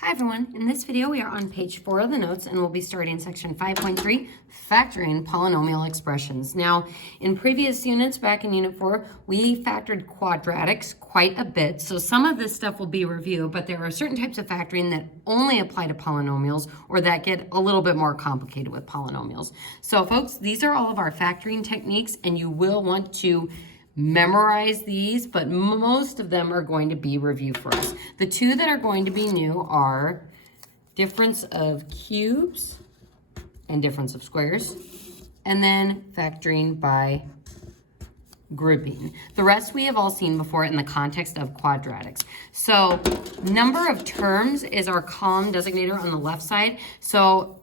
Hi everyone, in this video we are on page 4 of the notes and we'll be starting section 5.3, factoring polynomial expressions. Now, in previous units back in unit 4, we factored quadratics quite a bit, so some of this stuff will be reviewed, but there are certain types of factoring that only apply to polynomials or that get a little bit more complicated with polynomials. So folks, these are all of our factoring techniques and you will want to memorize these, but most of them are going to be review for us. The two that are going to be new are difference of cubes and difference of squares, and then factoring by grouping. The rest we have all seen before in the context of quadratics. So number of terms is our column designator on the left side. So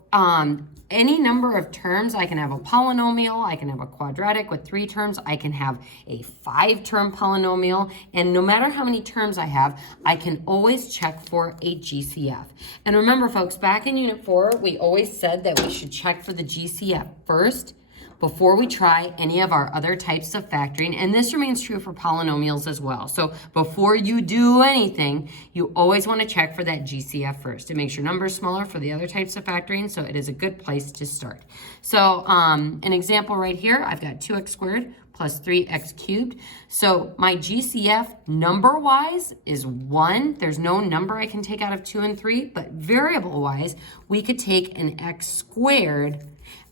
any number of terms, I can have a polynomial, I can have a quadratic with 3 terms, I can have a 5-term polynomial, and no matter how many terms I have, I can always check for a GCF. And remember folks, back in unit 4, we always said that we should check for the GCF first before we try any of our other types of factoring, and this remains true for polynomials as well. So before you do anything, you always want to check for that GCF first. It makes your numbers smaller for the other types of factoring, so it is a good place to start. So an example right here, I've got 2x squared plus 3x cubed. So my GCF number-wise is 1. There's no number I can take out of 2 and 3, but variable-wise, we could take an x squared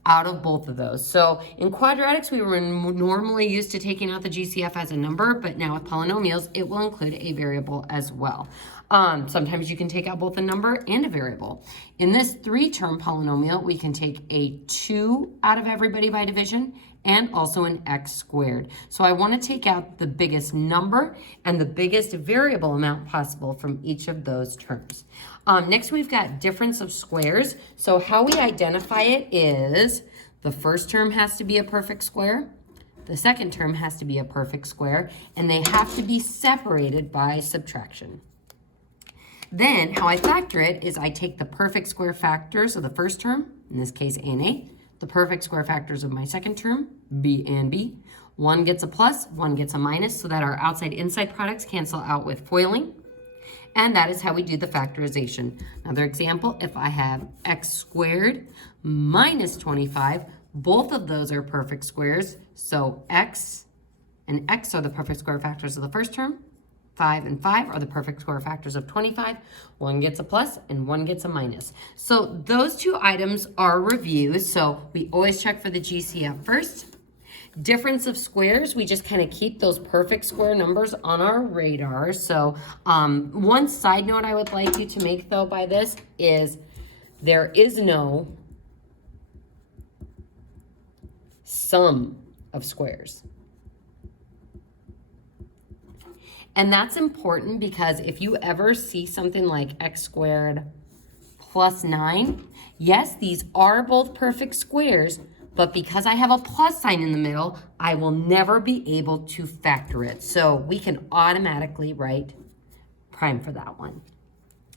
out of both of those. So in quadratics, we were normally used to taking out the GCF as a number, but now with polynomials, it will include a variable as well. Sometimes you can take out both a number and a variable. In this 3-term polynomial, we can take a 2 out of everybody by division and also an x squared. So I want to take out the biggest number and the biggest variable amount possible from each of those terms. Next, we've got difference of squares. So how we identify it is the first term has to be a perfect square, the second term has to be a perfect square, and they have to be separated by subtraction. Then how I factor it is I take the perfect square factors of the first term, in this case A and A, the perfect square factors of my second term, B and B. One gets a plus, one gets a minus, so that our outside-inside products cancel out with foiling. And that is how we do the factorization. Another example, if I have x squared minus 25, both of those are perfect squares. So x and x are the perfect square factors of the first term. 5 and 5 are the perfect square factors of 25. One gets a plus and one gets a minus. So those two items are reviews. So we always check for the GCF first. Difference of squares, we just kind of keep those perfect square numbers on our radar. So one side note I would like you to make though by this is there is no sum of squares. And that's important because if you ever see something like x squared plus 9, yes, these are both perfect squares, but because I have a plus sign in the middle, I will never be able to factor it. So we can automatically write prime for that one.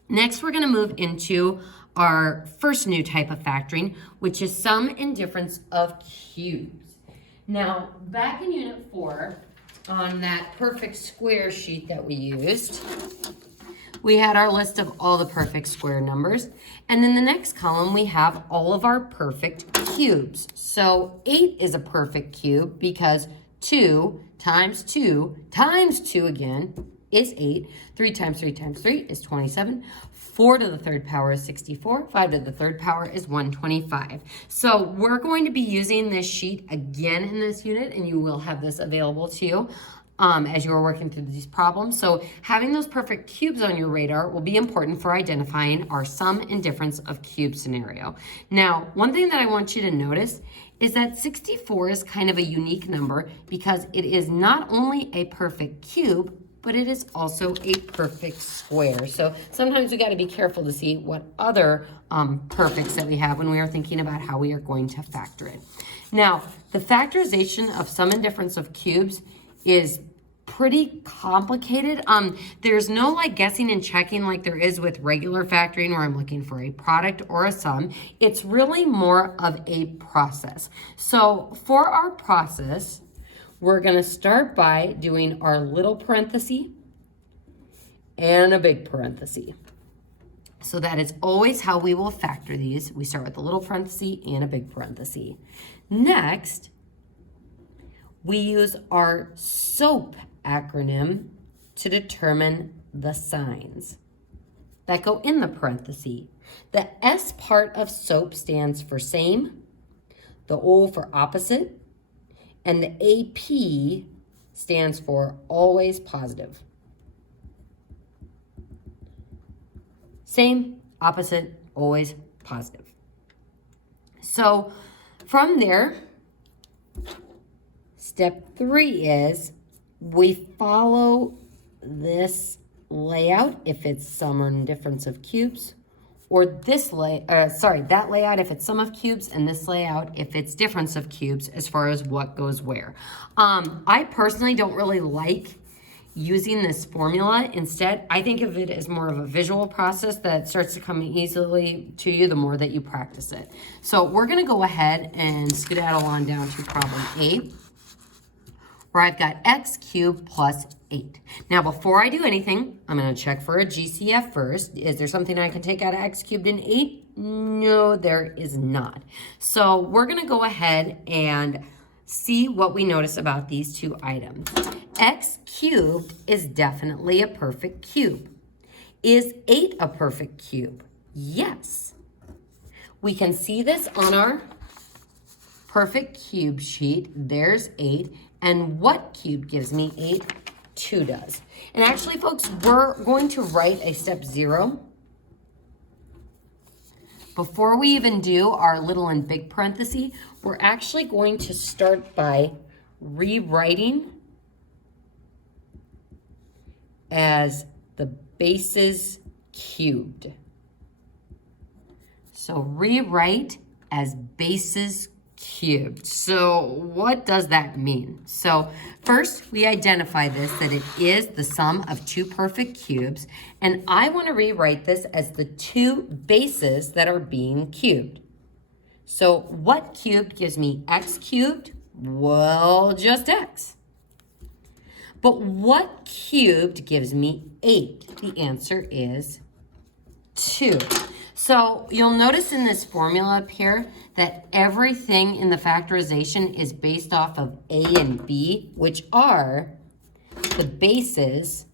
Next, we're gonna move into our first new type of factoring, which is sum and difference of cubes. Now, back in unit 4, on that perfect square sheet that we used, we had our list of all the perfect square numbers. And in the next column, we have all of our perfect cubes. So 8 is a perfect cube because 2 times 2 times 2 again is 8. 3 times 3 times 3 is 27. 4 to the third power is 64. 5 to the third power is 125. So we're going to be using this sheet again in this unit, and you will have this available to you as you are working through these problems. So having those perfect cubes on your radar will be important for identifying our sum and difference of cubes scenario. Now, one thing that I want you to notice is that 64 is kind of a unique number because it is not only a perfect cube, but it is also a perfect square. So sometimes we got to be careful to see what other perfects that we have when we are thinking about how we are going to factor it. Now, the factorization of sum and difference of cubes is pretty complicated. There's no like guessing and checking like there is with regular factoring where I'm looking for a product or a sum. It's really more of a process. So for our process, we're gonna start by doing our little parenthesis and a big parenthesis. So that is always how we will factor these. We start with a little parenthesis and a big parenthesis. Next, we use our SOAP acronym to determine the signs that go in the parenthesis. The S part of SOAP stands for same, the O for opposite, and the AP stands for always positive. Same, opposite, always positive. So from there, step 3 is we follow this layout if it's sum and difference of cubes, or that layout if it's sum of cubes, and this layout if it's difference of cubes as far as what goes where. I personally don't really like using this formula. Instead, I think of it as more of a visual process that starts to come easily to you the more that you practice it. So we're gonna go ahead and skedaddle on down to problem 8, where I've got x cubed plus 8. Now, before I do anything, I'm gonna check for a GCF first. Is there something I can take out of x cubed and 8? No, there is not. So we're gonna go ahead and see what we notice about these two items. X cubed is definitely a perfect cube. Is 8 a perfect cube? Yes. We can see this on our perfect cube sheet. There's 8. And what cube gives me 8? 2 does. And actually, folks, we're going to write a step 0 before we even do our little and big parenthesis. We're actually going to start by rewriting as the bases cubed. So rewrite as bases cubed. So what does that mean? So first we identify this, that it is the sum of 2 perfect cubes, and I want to rewrite this as the 2 bases that are being cubed. So what cubed gives me x cubed? Well, just x. But what cubed gives me 8? The answer is 2. So you'll notice in this formula up here that everything in the factorization is based off of A and B, which are the bases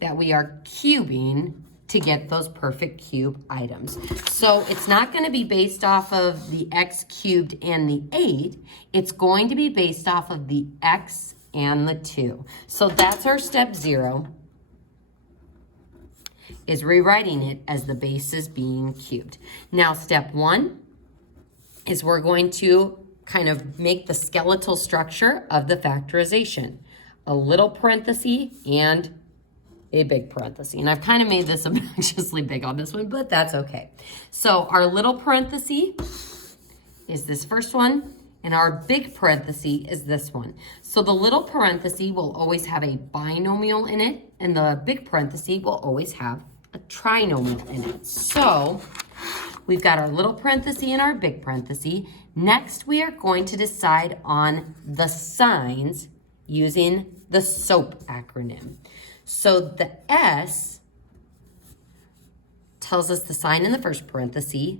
that we are cubing to get those perfect cube items. So it's not going to be based off of the x cubed and the 8. It's going to be based off of the x and the 2. So that's our step 0, is rewriting it as the bases being cubed. Now, step 1 is we're going to kind of make the skeletal structure of the factorization. A little parenthesis and a big parenthesis. And I've kind of made this obnoxiously big on this one, but that's okay. So our little parenthesis is this first one, and our big parenthesis is this one. So the little parenthesis will always have a binomial in it, and the big parenthesis will always have a trinomial in it. So we've got our little parenthesis and our big parenthesis. Next, we are going to decide on the signs using the SOAP acronym. So the S tells us the sign in the first parenthesis.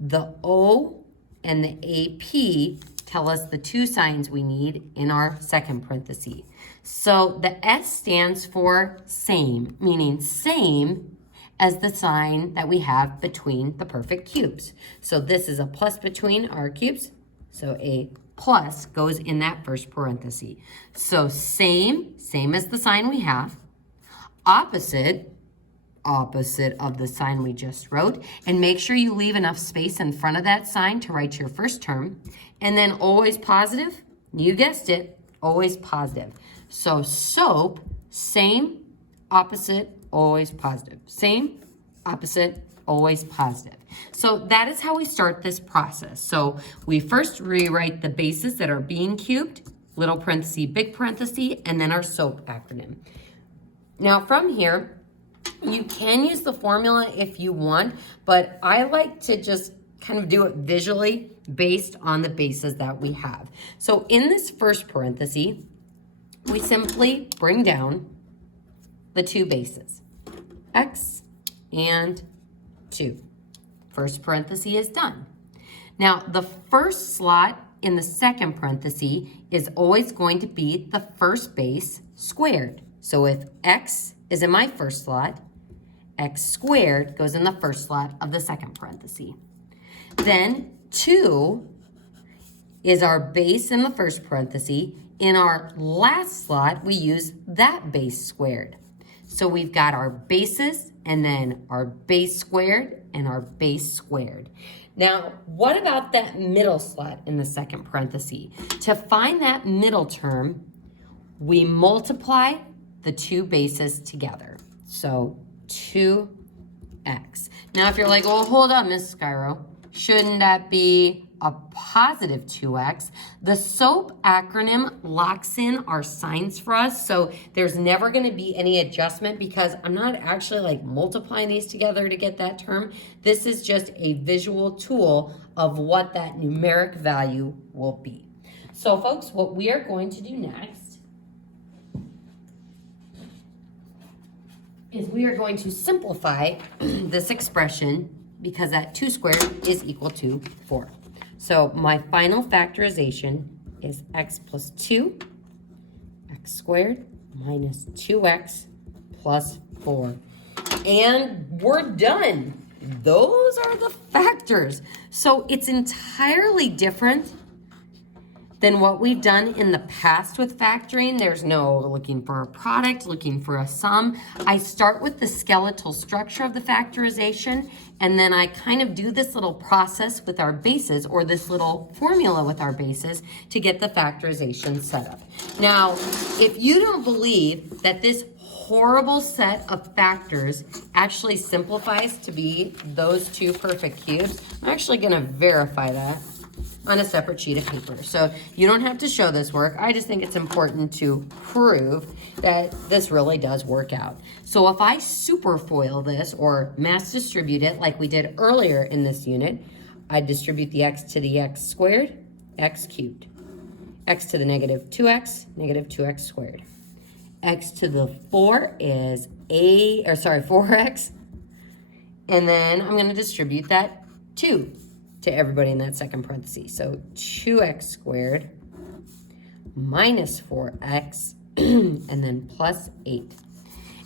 The O and the AP tell us the 2 signs we need in our second parenthesis. So the S stands for same, meaning same as the sign that we have between the perfect cubes. So this is a plus between our cubes. So a plus goes in that first parenthesis. So same as the sign we have. Opposite of the sign we just wrote. And make sure you leave enough space in front of that sign to write your first term. And then always positive, you guessed it, always positive. So SOAP, same, opposite, always positive. Same, opposite, always positive. So that is how we start this process. So we first rewrite the bases that are being cubed, little parenthesis, big parenthesis, and then our SOAP acronym. Now from here, you can use the formula if you want, but I like to just kind of do it visually based on the bases that we have. So in this first parenthesis, we simply bring down the 2 bases, x and 2. First parenthesis is done. Now, the first slot in the second parenthesis is always going to be the first base squared. So if x is in my first slot, x squared goes in the first slot of the second parenthesis. Then 2 is our base in the first parenthesis. In our last slot, we use that base squared. So we've got our bases and then our base squared and our base squared. Now, what about that middle slot in the second parenthesis? To find that middle term, we multiply the two bases together. So 2x. Now, if you're like, well, hold on, Miss Skyro, shouldn't that be a positive 2x? The SOAP acronym locks in our signs for us, so there's never going to be any adjustment because I'm not actually like multiplying these together to get that term. This is just a visual tool of what that numeric value will be. So folks, what we are going to do next is we are going to simplify this expression because that 2 squared is equal to 4. So my final factorization is x plus 2, x squared minus 2x plus 4. And we're done. Those are the factors. So it's entirely different than what we've done in the past with factoring. There's no looking for a product, looking for a sum. I start with the skeletal structure of the factorization, and then I kind of do this little process with our bases, or this little formula with our bases, to get the factorization set up. Now, if you don't believe that this horrible set of factors actually simplifies to be those two perfect cubes, I'm actually going to verify that on a separate sheet of paper. So you don't have to show this work. I just think it's important to prove that this really does work out. So if I superfoil this or mass distribute it like we did earlier in this unit, I distribute the x to the x squared, x cubed. X to the negative 2x squared. X to the 4 is 4x. And then I'm going to distribute that 2 to everybody in that second parenthesis. So 2x squared minus 4x and then plus 8.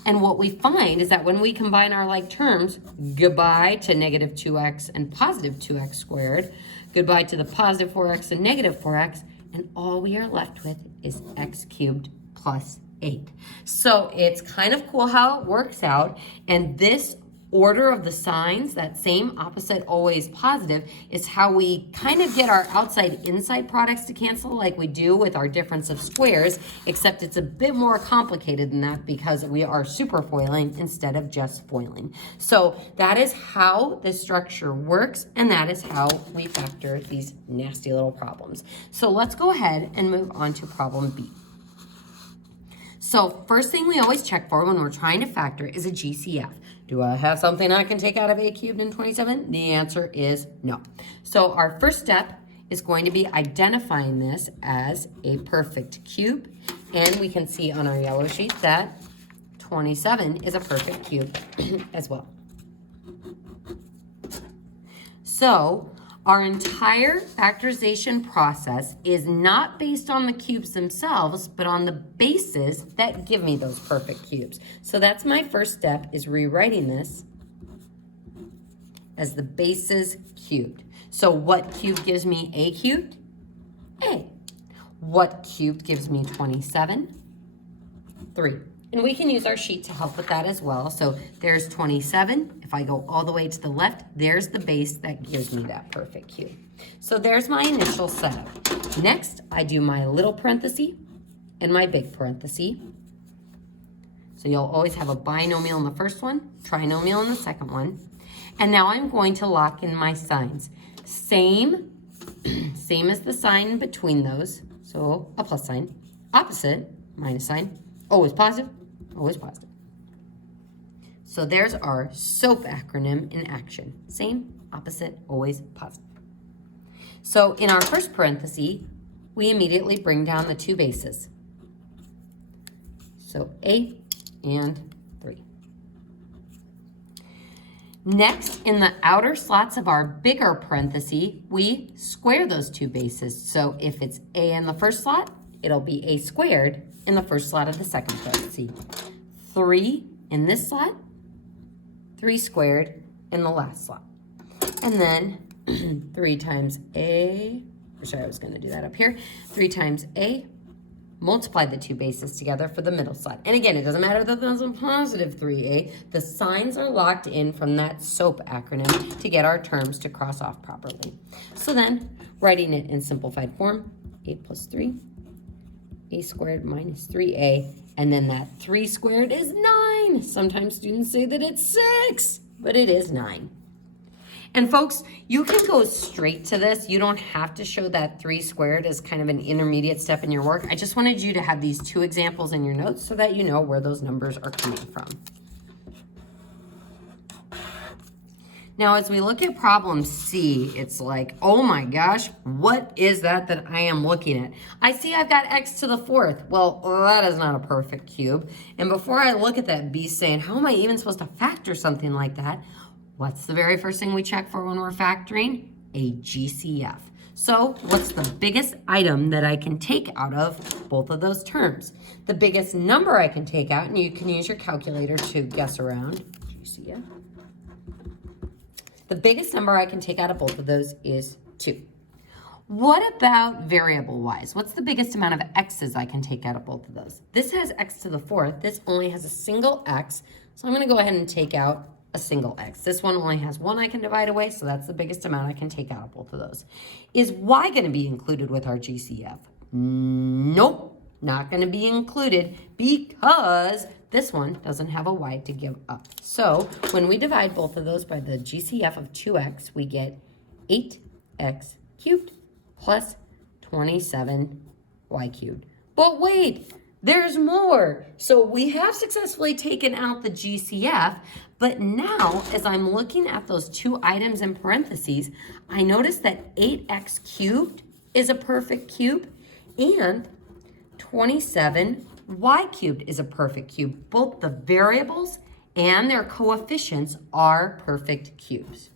And what we find is that when we combine our like terms, goodbye to negative 2x and positive 2x squared, goodbye to the positive 4x and negative 4x, and all we are left with is x cubed plus 8. So it's kind of cool how it works out, and this order of the signs, that same opposite always positive, is how we kind of get our outside inside products to cancel like we do with our difference of squares, except it's a bit more complicated than that because we are superfoiling instead of just foiling. So that is how this structure works, and that is how we factor these nasty little problems. So let's go ahead and move on to problem B. So first thing we always check for when we're trying to factor is a GCF. Do I have something I can take out of a cubed and 27? The answer is no. So our first step is going to be identifying this as a perfect cube. And we can see on our yellow sheet that 27 is a perfect cube as well. So our entire factorization process is not based on the cubes themselves, but on the bases that give me those perfect cubes. So that's my first step, is rewriting this as the bases cubed. So what cube gives me a cubed? A. What cubed gives me 27? 3. And we can use our sheet to help with that as well. So there's 27. If I go all the way to the left, there's the base that gives me that perfect cube. So there's my initial setup. Next, I do my little parenthesis and my big parenthesis. So you'll always have a binomial in the first one, trinomial in the second one. And now I'm going to lock in my signs. Same as the sign between those. So a plus sign, opposite, minus sign, always positive, always positive. So there's our SOAP acronym in action. Same, opposite, always positive. So in our first parenthesis, we immediately bring down the two bases. So 8 and 3. Next, in the outer slots of our bigger parenthesis, we square those two bases. So if it's a in the first slot, it'll be a squared in the first slot of the second parenthesis. 3 in this slot, 3 squared in the last slot. And then 3 times a, sorry, I was going to do that up here. 3 times a, multiply the two bases together for the middle slot. And again, it doesn't matter that there's a positive 3a. The signs are locked in from that SOAP acronym to get our terms to cross off properly. So then, writing it in simplified form, a plus 3, a squared minus 3a, and then that 3 squared is 9. Sometimes students say that it's 6, but it is 9. And folks, you can go straight to this. You don't have to show that 3 squared as kind of an intermediate step in your work. I just wanted you to have these 2 examples in your notes so that you know where those numbers are coming from. Now, as we look at problem C, it's like, oh my gosh, what is that I am looking at? I see I've got x to the 4th. Well, that is not a perfect cube. And before I look at that, B saying, how am I even supposed to factor something like that? What's the very first thing we check for when we're factoring? A GCF. So what's the biggest item that I can take out of both of those terms? The biggest number I can take out, and you can use your calculator to guess around, GCF. The biggest number I can take out of both of those is 2. What about variable-wise? What's the biggest amount of x's I can take out of both of those? This has x to the 4th. This only has a single x. So I'm going to go ahead and take out a single x. This one only has 1 I can divide away, so that's the biggest amount I can take out of both of those. Is y going to be included with our GCF? Nope, not going to be included because this one doesn't have a y to give up. So when we divide both of those by the GCF of 2x, we get 8x cubed plus 27y cubed. But wait, there's more. So we have successfully taken out the GCF, but now as I'm looking at those 2 items in parentheses, I notice that 8x cubed is a perfect cube and 27y cubed is a perfect cube. Both the variables and their coefficients are perfect cubes.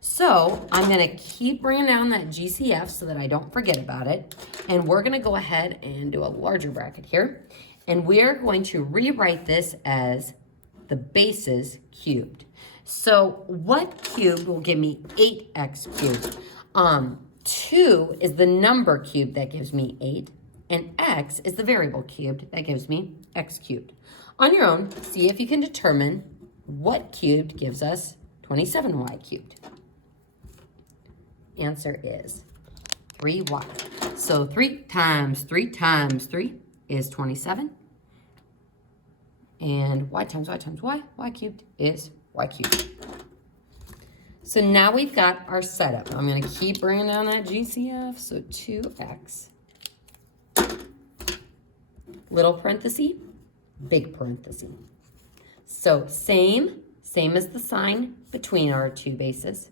So I'm going to keep bringing down that GCF so that I don't forget about it. And we're going to go ahead and do a larger bracket here. And we're going to rewrite this as the bases cubed. So what cubed will give me 8x cubed? 2 is the number cubed that gives me 8. And x is the variable cubed that gives me x cubed. On your own, see if you can determine what cubed gives us 27y cubed. Answer is 3y. So 3 times 3 times 3 is 27. And y times y times y cubed is y cubed. So now we've got our setup. I'm going to keep bringing down that GCF. So 2x, little parenthesis, big parenthesis. So same as the sign between our 2 bases.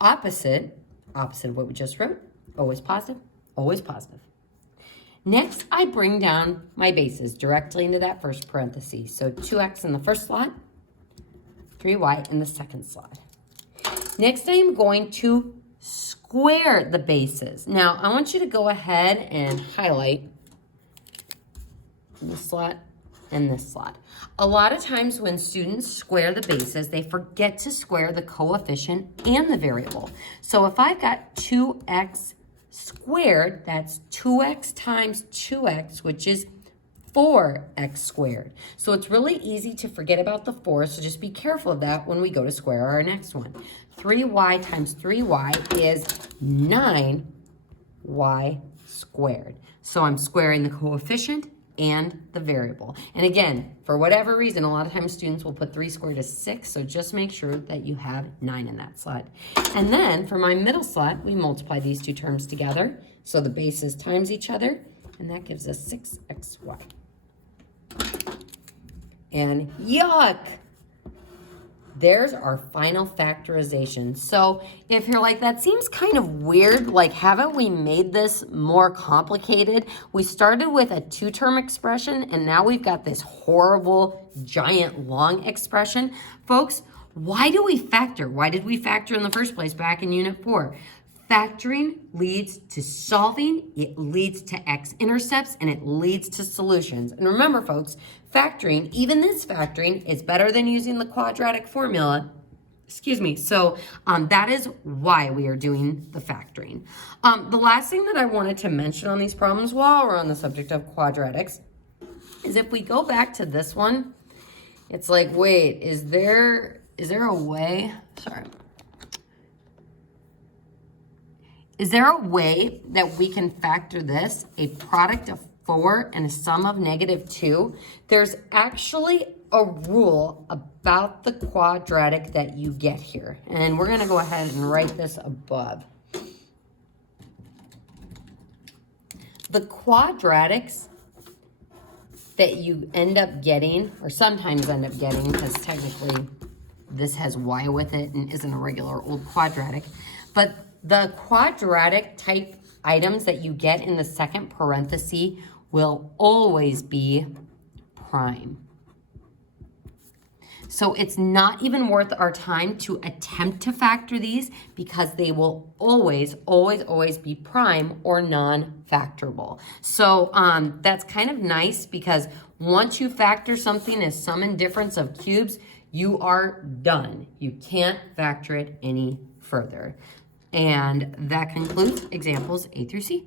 Opposite of what we just wrote, always positive, always positive. Next, I bring down my bases directly into that first parenthesis. So 2x in the first slot, 3y in the second slot. Next, I am going to square the bases. Now, I want you to go ahead and highlight this slot and this slot. A lot of times when students square the bases, they forget to square the coefficient and the variable. So if I've got 2x squared, that's 2x times 2x, which is 4x squared. So it's really easy to forget about the 4, so just be careful of that when we go to square our next one. 3y times 3y is 9y squared. So I'm squaring the coefficient and the variable. And again, for whatever reason, a lot of times students will put 3 squared as 6, so just make sure that you have 9 in that slot. And then for my middle slot, we multiply these 2 terms together, so the bases times each other, and that gives us 6xy. And yuck! there's our final factorization. So if you're like, that seems kind of weird, like haven't we made this more complicated? We started with a 2-term expression and now we've got this horrible, giant, long expression. Folks, why do we factor? Why did we factor in the first place back in Unit 4? Factoring leads to solving, it leads to x-intercepts, and it leads to solutions. And remember, folks, factoring, even this factoring, is better than using the quadratic formula. Excuse me. So that is why we are doing the factoring. The last thing that I wanted to mention on these problems while we're on the subject of quadratics is if we go back to this one, it's like, wait, is there a way? Sorry. Is there a way that we can factor this, a product of 4 and a sum of -2? There's actually a rule about the quadratic that you get here. And we're going to go ahead and write this above. The quadratics that you end up getting, or sometimes end up getting, because technically this has y with it and isn't a regular old quadratic, but the quadratic type items that you get in the second parenthesis will always be prime. So it's not even worth our time to attempt to factor these because they will always, always, always be prime or non-factorable. So that's kind of nice because once you factor something as sum and difference of cubes, you are done. You can't factor it any further. And that concludes examples A through C.